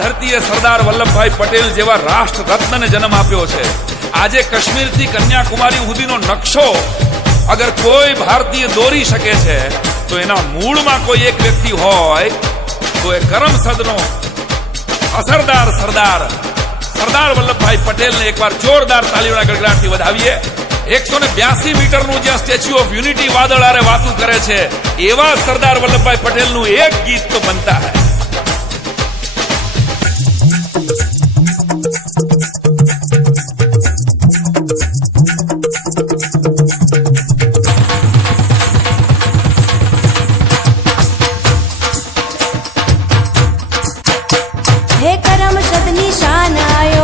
ધરતીએ સરદાર વલ્લભભાઈ પટેલ જેવા રાષ્ટ્ર રત્નને જન્મ આપ્યો છે. આજે કાશ્મીરથી કન્યાકુમારી સુધીનો નકશો અગર કોઈ ભારતીય દોરી શકે છે તો એના મૂળમાં કોઈ એક વ્યક્તિ હોય તો એ કરમસદનો અસરદાર સરદાર વલ્લભભાઈ પટેલને એકવાર જોરદાર તાલીઓના ગડગડાટથી વધાવીએ. 182 મીટરનું જ્યાં સ્ટેચ્યુ ઓફ યુનિટી વાદળ આરે વાતું કરે છે એવા સરદાર વલ્લભભાઈ પટેલનું એક ગીત તો બનતા હૈ. हे करमसद निशान आयो